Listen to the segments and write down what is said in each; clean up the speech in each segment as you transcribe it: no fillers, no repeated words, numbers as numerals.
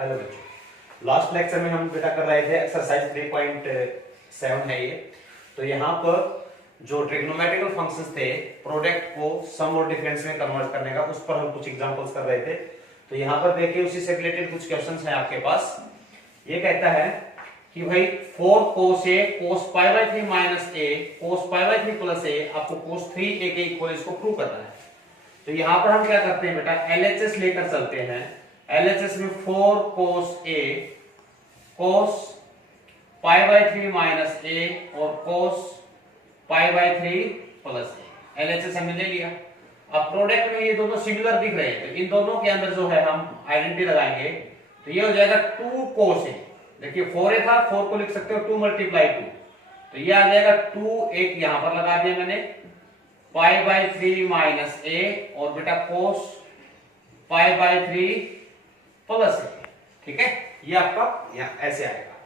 Hello बच्चों, last lecture में हम बेटा कर रहे थे एक्सरसाइज 3.7 है ये। तो यहाँ पर जो ट्रिग्नोमेट्रिकल फंक्शंस थे प्रोडक्ट को सम और डिफरेंस में कन्वर्ट करने का, उस पर हम कुछ एग्जांपल्स कर रहे थे। तो यहाँ पर देखिए उसी से रिलेटेड कुछ क्वेश्चंस हैं आपके पास। ये कहता है कि भाई 4 cos a cos π/3 minus a cos π/3 plus a आपको cos 3a के इक्वल इसको प्रूव करना है। तो यहाँ पर हम क्या करते हैं बेटा, LHS लेकर चलते हैं। LHS में 4 cos a cos π/3 minus a और cos π/3 प्लस a, LHS हमने ले लिया। अब प्रोडक्ट में ये दोनों सिमिलर दिख रहे हैं, तो इन दोनों के अंदर जो है हम आइडेंटिटी लगाएंगे। तो ये हो जाएगा 2 cos a, देखिए 4a था, 4 को लिख सकते हो 2 × 2, तो ये आ जाएगा 2, एक यहां पर लगा दिया मैंने, π/3 माइनस a और बेटा cos π/3 प्लस a, ठीक है। ये आपका यहाँ ऐसे आएगा।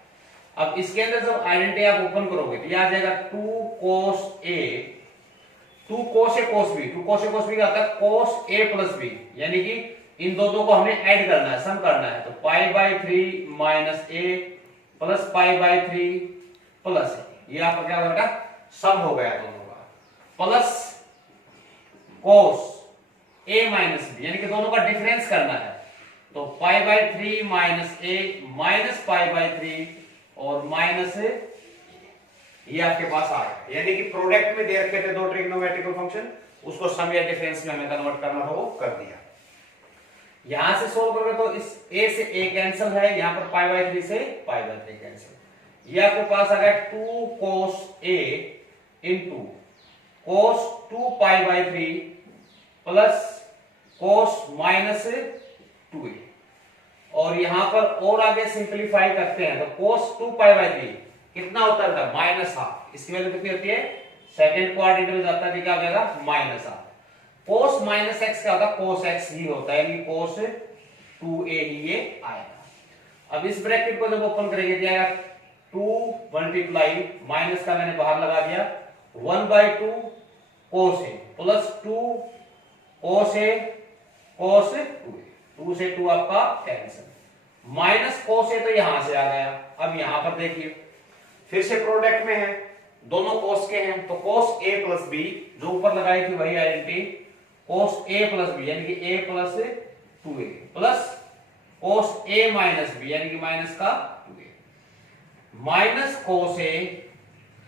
अब इसके अंदर जब आइडेंटिटी आप ओपन करोगे तो ये आ जाएगा 2 cos a, 2 cos a cos b, 2 cos a cos b का आता है cos a प्लस b, यानी कि इन दोनों को हमें ऐड करना है, सम करना है। तो π/3 minus a plus π/3 plus a, ये आपका क्या होगा, सम हो गया दोनों का, plus cos a minus b, यानी कि दोनों का डिफरेंस करना है। तो π/3 माइनस a माइनस π/3 और माइनस ये आपके पास आ गया, यानी कि प्रोडक्ट में दे रखे थे दो ट्रिग्नोमेट्रिकल फंक्शन, उसको सम या डिफरेंस में हमें कन्वर्ट करना था, वो कर दिया। यहां से सोल्व करोगे तो इस a से a कैंसिल है, यहां पर π/3 से π/3 कैंसिल। ये आपके पास आ गया 2 cos a into cos 2 π/3 plus cos minus 2a, और यहां पर और आगे सिंपलीफाई करते हैं तो cos 2 π/3 कितना होता है, माइनस हाफ। इसकी वैल्यू कितनी होती है, सेकंड क्वाड्रेंट में जाता है, क्या हो जाएगा, minus half. cos minus x क्या होता है, cos x ही होता है, यानी cos 2a ही ये आएगा। अब इस ब्रैकेट को जब ओपन करेंगे तो आएगा 2 मल्टीप्लाई माइनस का मैंने बाहर लगा दिया 1/2 cos a plus 2 cos a cos 2a, 2 से 2 आपका कैंसिल, माइनस cos a तो यहां से आ गया। अब यहां पर देखिए फिर से प्रोडक्ट में है, दोनों cos के हैं, तो cos a प्लस b जो ऊपर लगाई थी वही identity, cos a plus b यानी कि a plus 2a plus cos a minus b यानी कि माइनस का 2a, minus cos a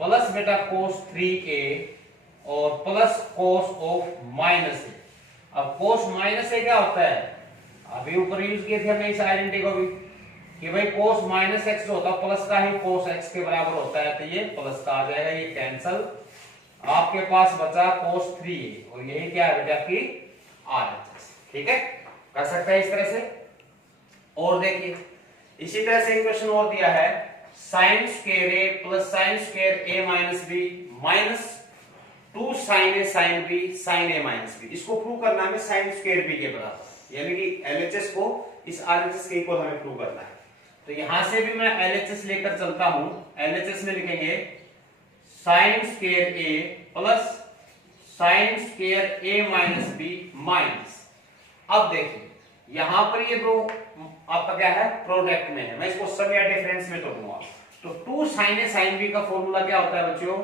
plus बेटा cos 3a और plus cos of minus a। अब cos माइनस a क्या होता है, अभी ऊपर यूज किए थे हमने इस आइडेंटिटी को भी कि भाई cos माइनस एक्स जो होता है प्लस का ही cos x के बराबर होता है, तो ये प्लस का आ जाएगा, ये कैंसल। आपके पास बचा cos 3a और यही क्या है बेटा आपकी RHS, ठीक है, कर सकते हैं इस तरह से। और देखिए इसी तरह से इक्वेशन और दिया है sin square a plus sin square a minus b minus 2 sin a sin b sin a minus b, इसको प्रूव करना है हमें sin स्क्वायर b के बराबर, यानी कि LHS को इस RHS के इक्वल हमें प्रूव करना है। तो यहां से भी मैं LHS लेकर चलता हूं, LHS में लिखेंगे sin square a plus sin square a minus b minus, अब देखिए यहां पर ये दो आपका क्या है, प्रोडक्ट में है, मैं इसको सम या डिफरेंस में तोड़ूंगा। तो 2 sin a sin b का फॉर्मूला क्या होता है बच्चों,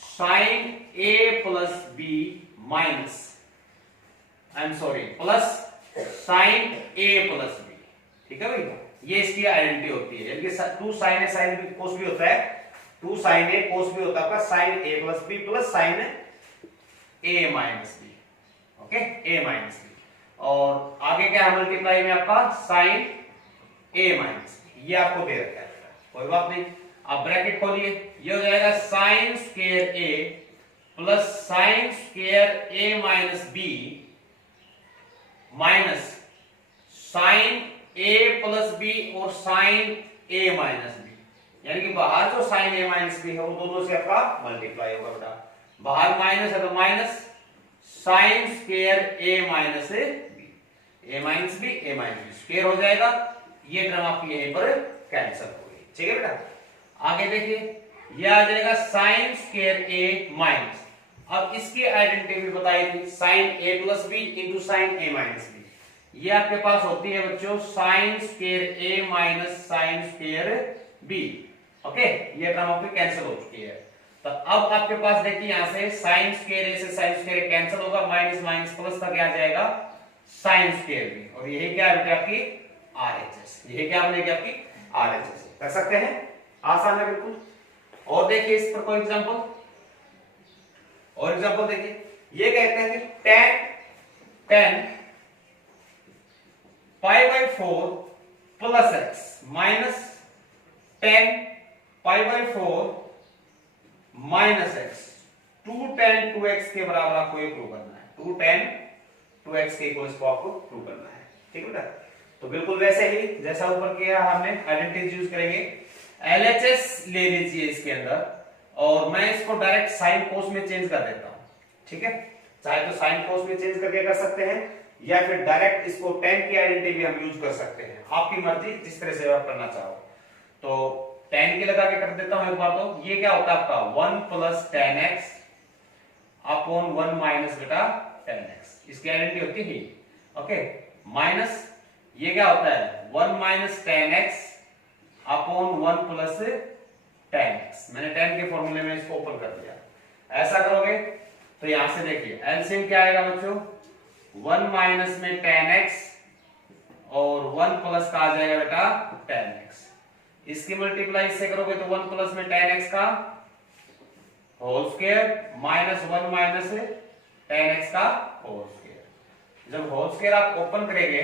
sin a plus b minus, I am sorry, plus sin a plus b, ठीक है भैया, ये इसकी आइडेंटिटी होती है, यानी कि 2 sin a sin b cos b होता है, 2 sin a cos b होता है आपका sin a plus b plus sin a minus b, okay, a minus b, और आगे क्या है मल्टीप्लाई में आपका sin a माइनस b, ये आपको दे रखा है, कोई बात नहीं। अब ब्रैकेट खोलिए, ये हो जाएगा sin square a plus sin square a minus b minus sin a plus b और sin a माइनस b, यानी कि बाहर जो sin a माइनस b है वो दोनों से आपका मल्टीप्लाई होगा बेटा, बाहर माइनस है तो minus sin square a minus b, a minus b a minus b square हो जाएगा, ये टर्म आपकी यहीं पर कैंसिल हो गई, ठीक है बेटा। आगे देखिए ये आ जाएगा sin स्क्वायर a माइनस, अब इसकी आइडेंटिटी भी बताई थी sin a plus b into sin a minus b, ये आपके पास होती है बच्चों sine square A minus sine square B. Okay, ये टर्म आपकी कैंसिल हो चुकी है। तो अब आपके पास देखिए यहां से साइन स्क्वायर ए से साइन स्क्वायर कैंसिल होगा, माइनस माइनस प्लस का क्या आ जाएगा साइन स्क्वायर बी, और यही क्या है बेटा आपकी आरएचएस। यही क्या बनेगी आपकी आरएचएस। कर सकते हैं, आसान है बिल्कुल। और देखिए इस पर कोई एग्जांपल, और एग्जांपल देखिए, ये कहते हैं कि tan pi by 4 plus x minus tan pi by 4 minus x 2 tan 2x के बराबर आपको ये प्रूव करना है। 2 tan 2x के इक्वल्स को आपको प्रूव करना है। ठीक है बेटा, तो बिल्कुल वैसे ही जैसा ऊपर किया हमने आइडेंटिटीज यूज करेंगे। एलएचएस ले लीजिए इसके अंदर, और मैं इसको डायरेक्ट साइन कोस में चेंज कर देता हूं। ठीक है, चाहे तो साइन कोस में चेंज करके कर सकते हैं, या फिर डायरेक्ट इसको tan की आइडेंटिटी भी हम यूज कर सकते हैं, आपकी मर्जी जिस तरह से आप करना चाहो। तो tan की लगा के कर देता हूं एक बार। तो ये क्या होता है आपका 1 plus tan x upon 1 minus बेटा tan x, इसकी आइडेंटिटी होती है। ओके, माइनस ये क्या होता है 1 minus tan x upon 1 plus tan x। मैंने tan के फॉर्मूले में इसको ओपन कर दिया। ऐसा करोगे तो यहां से देखिए एलसीएम क्या आएगा बच्चों, 1 माइनस में tan x और 1 प्लस का आ जाएगा बेटा tan x। इसकी मल्टीप्लाई इससे करोगे तो 1 प्लस में tan x का whole square minus 1 minus tan x का होल स्क्वायर। जब होल स्क्वायर आप ओपन करेंगे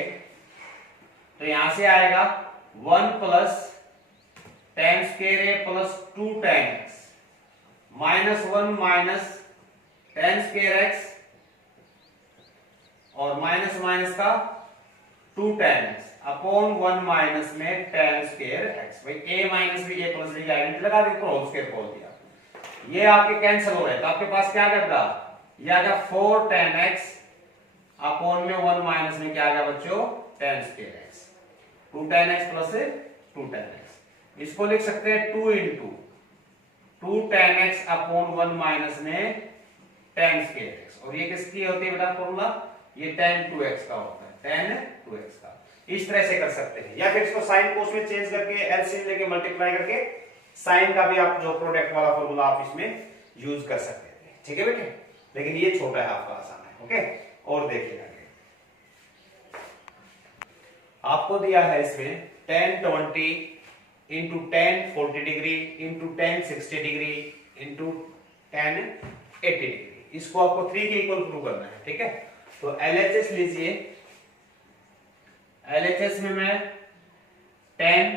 तो यहां से आएगा 1 plus tan square a plus 2 tan x minus 1 minus tan square x और माइनस माइनस का 2 tan x अपॉन 1 माइनस में tan स्क्वायर x। भाई a minus b a plus b की आइडेंटिटी लगा दी, तो होल स्क्वायर खोल दिया। ये आपके कैंसिल हो रहे, तो आपके पास क्या करता, ये आ गया 4 tan x अपॉन में 1 माइनस में क्या आ गया बच्चों tan square x। 2 tan x plus 2 tan x, इसको लिख सकते हैं 2 into 2 tan x upon 1 minus में tan स्क्वायर x। और ये किसकी होती है बेटा फॉर्मूला, ये tan 2x का होता है, tan 2x का। इस तरह से कर सकते हैं, या फिर इसको साइन कोस में चेंज करके एलसीएम लेके मल्टीप्लाई करके साइन का भी आप जो प्रोडक्ट वाला फॉर्मूला आप इसमें यूज कर सकते हैं। ठीक है बेटे, लेकिन ये छोटा है आपका, आसान है। ओके, और देखिए आगे आपको दिया है इसमें tan 20 into tan 40 degree into tan 60 degree into tan 80 degree. इसको आपको 3 के इक्वल प्रूव करना है। ठीक है, तो एलएचएस लीजिए, एलएचएस में मैं tan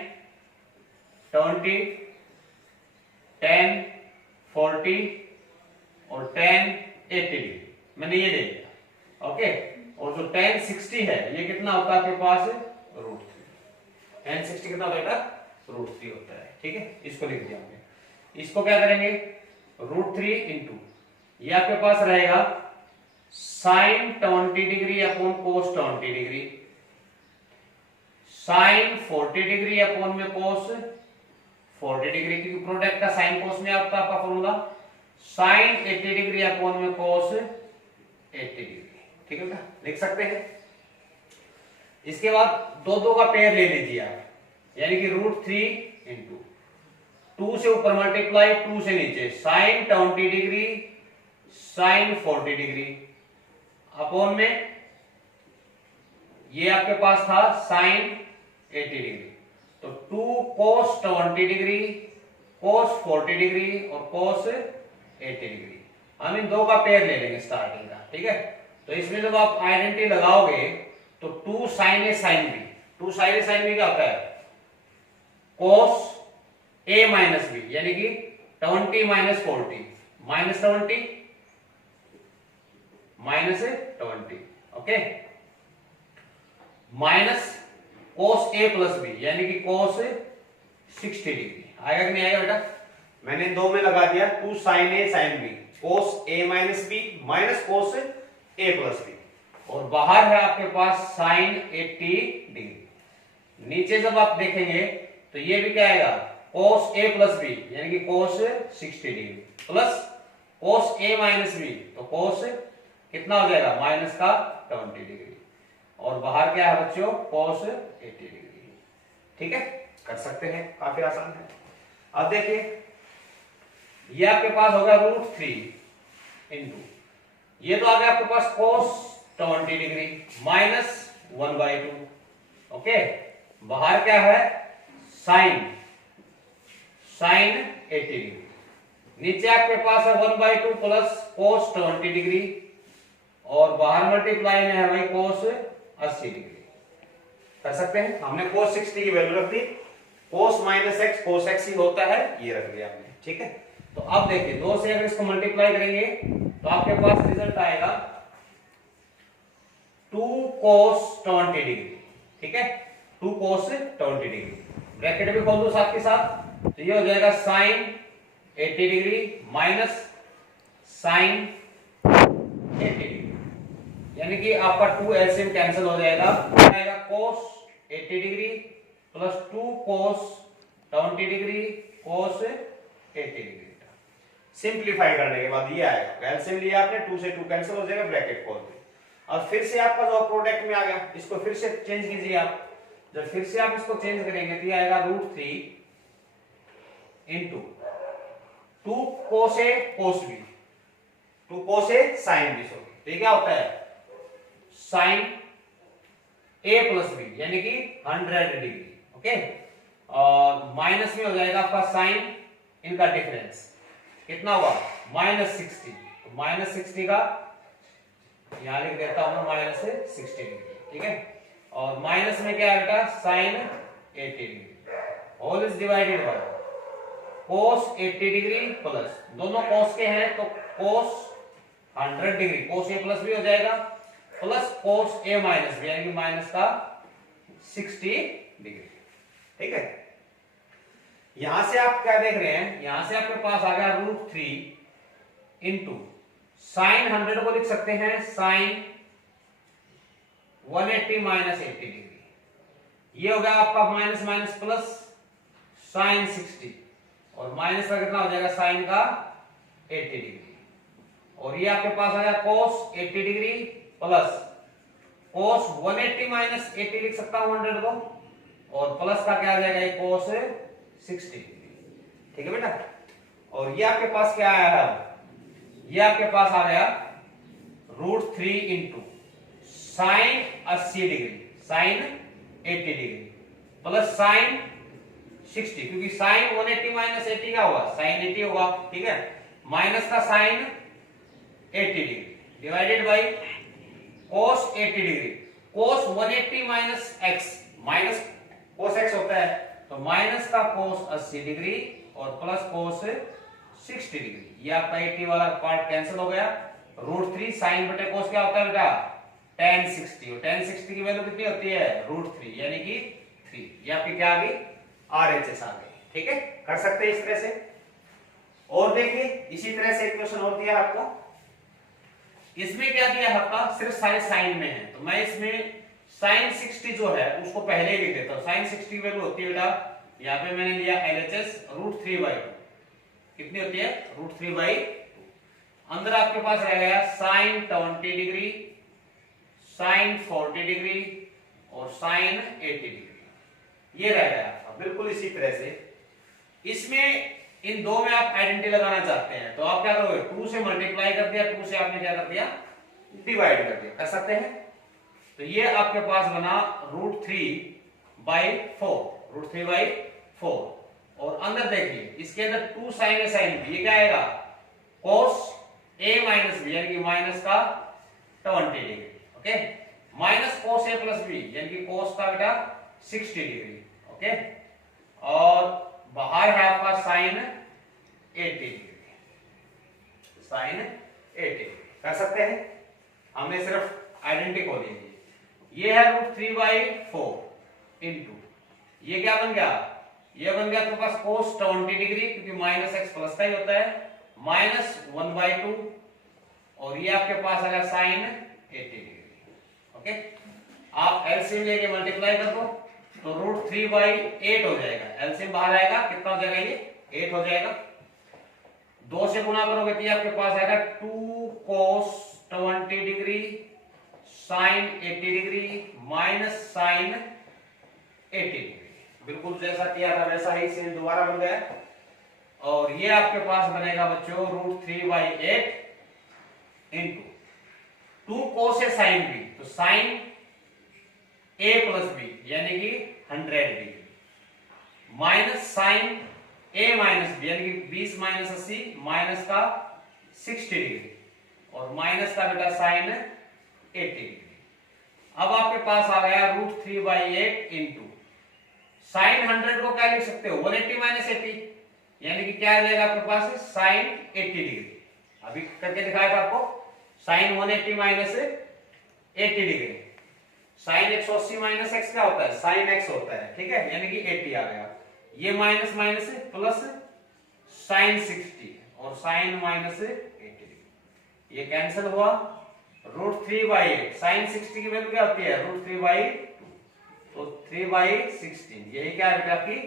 20 tan 40 और tan 80 डिग्री मैंने ये ले लिया। ओके, और जो tan 60 है ये कितना होता है आपके पास √3। tan 60 कितना होता है √3 होता है। ठीक है, इसको लिख दिया हमने। इसको क्या करेंगे √3 इंटू ये आपके पास रहेगा sine 20 degree upon cos 20 degree, sine 40 degree upon में कोस 40 डिग्री, क्योंकि प्रोडक्ट का साइन कोस में आता है आपका फॉर्मूला, साइन 80 डिग्री अपॉन में कोस 80 डिग्री। ठीक है, लिख सकते हैं। इसके बाद दो दो का पेयर ले लीजिए आप, यानी कि √3 इंटू 2 से ऊपर मल्टीप्लाई 2 से नीचे sine 20 degree sine 40 degree upon में ये आपके पास था साइन 80 डिग्री, तो 2 cos 20 डिग्री cos 40 डिग्री और cos 80 डिग्री। हम इन दो का पेयर ले लेंगे स्टार्टिंग का। ठीक है, तो इसमें जब आप आइडेंटिटी लगाओगे तो 2 sin a sin b, 2 sin a sin b क्या होता है cos a माइनस b, यानी कि 20 minus 40 minus 20 minus 20। Okay, minus cos a plus b, यानी कि cos 60 डिग्री। आएगा कि नहीं आएगा बेटा, मैंने दो में लगा दिया 2 sin a sin b cos a minus b minus cos a plus b, और बाहर है आपके पास sin 80 डिग्री। नीचे जब आप देखेंगे तो ये भी क्या आएगा cos a प्लस b, यानी कि cos 60 degree plus cos a minus b, तो cos कितना हो जाएगा माइनस का 20 डिग्री। और बाहर क्या है बच्चों, cos 80 डिग्री। ठीक है, कर सकते हैं, काफी आसान है। अब देखिए ये आपके पास होगा √3 इंटू, ये तो आ गया आपके पास cos 20 डिग्री माइनस 1/2। ओके, बाहर क्या है, sin 80 डिग्री, नीचे आपके पास है 1/2 प्लस cos 20 डिग्री, और बाहर मल्टीप्लाई में है भाई cos 80 डिग्री। कर सकते हैं, हमने cos 60 की वैल्यू रख दी, cos minus x cos x ही होता है, ये रख दिया हमने। ठीक है, तो अब देखिए 2 से अगर इसको मल्टीप्लाई करेंगे तो आपके पास रिजल्ट आएगा 2 cos 20 डिग्री। ठीक है, 2 cos 20 डिग्री, ब्रैकेट भी खोल दो साथ के साथ, तो ये हो जाएगा sin 80 degree minus sin 80 degree, यानी कि आपका 2 एलसीएम कैंसिल हो जाएगा, आएगा cos 80 degree plus 2 cos 20 degree cos 80 degree. Simplify करने के बाद ये आएगा, एलसीएम लिया आपने, 2 से 2 कैंसिल हो जाएगा, ब्रैकेट खोल दे। और फिर से आपका जो प्रोडक्ट में आ गया, इसको फिर से चेंज कीजिए आप, जब फिर से आप इसको चेंज करेंगे तो ये आएगा √3 into 2 cos A cos B, 2 cos A sin B। तो ये क्या होता है, sin A प्लस B, यानी कि 100 डिग्री। ओके, और माइनस में हो जाएगा आपका sin, इनका डिफरेंस कितना हुआ, -60, तो -60 का यहां लिख देता हूं -60 डिग्री। ठीक है, और माइनस में क्या आएगा, sin 80 degree, whole is divided by cos 80 degree plus, दोनों cos के हैं तो cos 100 degree, cos A plus B हो जाएगा, plus cos A minus B, यानी कि माइनस का 60 डिग्री। ठीक है, यहां से आप क्या देख रहे हैं, यहां से आपके पास आ गया √3 इंटू साइन 100 को लिख सकते हैं sin 180 माइनस 80 डिग्री, ये हो गया आपका माइनस माइनस प्लस sin 60, और माइनस का कितना हो जाएगा, sin का 80 डिग्री, और ये आपके पास आ गया cos 80 degree plus cos 180 minus 80 लिख सकता हूं 100 को, और प्लस का क्या आ जाएगा, ये cos 60 डिग्री। ठीक है बेटा, और ये आपके पास क्या आया है, ये आपके पास आ गया √3 into sin 80 degree, sin 80 degree plus sin 60, क्योंकि sin 180 माइनस 80 क्या होगा, sin 80 होगा। ठीक है, माइनस का sin 80 degree divided by cos 80 degree, cos 180 minus x, minus cos x होता है, तो माइनस का cos 80 डिग्री और प्लस cos 60 डिग्री, ये आपका 80 वाला पार्ट कैंसिल हो गया। √3 sin बटे cos क्या होता है बेटा, tan 60, और tan 60 की वैल्यू कितनी होती है, √3, यानी कि 3, ये आपकी क्या आ गई, RHS आ गई। ठीक है, कर सकते हैं इस तरह से। और देखिए इसी तरह से एक क्वेश्चन और दिया आपको, इसमें क्या दिया है आपका, सिर्फ साइन में है, तो मैं इसमें sin 60 जो है उसको पहले ही लिख देता हूं। sin 60 की वैल्यू होती है बेटा, यहाँ पे मैंने लिया LHS √3/2, कितनी होती है, √3/2, अंदर आपके पास रह गया sin 20 डिग्री, sin 40 डिग्री और sin 80 डिग्री, ये रह गया आपका। बिल्कुल इसी तरह से इसमें इन दो में आप आइडेंटिटी लगाना चाहते हैं तो आप क्या करोगे, 2 से मल्टीप्लाई कर दिया, 2 से आपने क्या कर दिया, डिवाइड कर दिया, कर सकते हैं। तो ये आपके पास बना √3/4, और अंदर देखिए इसके अंदर 2 sin A sin B, ये क्या आएगा, cos A माइनस B, यानी कि माइनस का 20 degree. Okay, minus cos A plus B, यानी कि cos का बेटा 60 डिग्री। ओके, और बाहर है आपका sin 80 डिग्री, sin 80 कर सकते हैं। हमने सिर्फ आइडेंटिटी को ली, ये है √3/4 इंटू, ये क्या बन गया, ये बन गया आपके पास cos 20 डिग्री, क्योंकि माइनस x प्लस का ही होता है, -1/2, और ये आपके पास आ गया sin 80 डिग्री। ओके, आप एलसीएम लेके मल्टीप्लाई कर दो तो √3/8 हो जाएगा, एलसीएम बाहर आएगा, कितना हो जाएगा, ये 8 हो जाएगा। 2 से गुना करोगे तो ये आपके पास आएगा 2 cos 20 degree sine 80 degree minus sine 80 degree. बिल्कुल जैसा किया था वैसा ही सेम दोबारा बन गया। और ये आपके पास बनेगा बच्चों √3/8 इंटू 2 cos ए साइन बी, तो साइन ए प्लस बी यानी कि 100 डिग्री माइनस साइन ए माइनस बी यानी कि 20 माइनस 80 माइनस का 60 डिग्री और माइनस का बेटा साइन 80 डिग्री। अब आपके पास आ गया √3/8 इंटू साइन 100 को क्या लिख सकते हो 180 माइनस 80 यानी कि क्या आ जाएगा आपके पास साइन 80 डिग्री। अभी करके दिखाया था आपको sine 180 minus 80 degree. Sine 180 minus x क्या होता है साइन एक्स होता है, ठीक है, यानी कि 80 आ गया। ये माइनस माइनस प्लस साइन 60 और साइन माइनस 80 डिग्री, ये कैंसिल हुआ। √3/8 साइन 60 की वैल्यू क्या होती है √3/2, तो 3/16 यही क्या है आपकी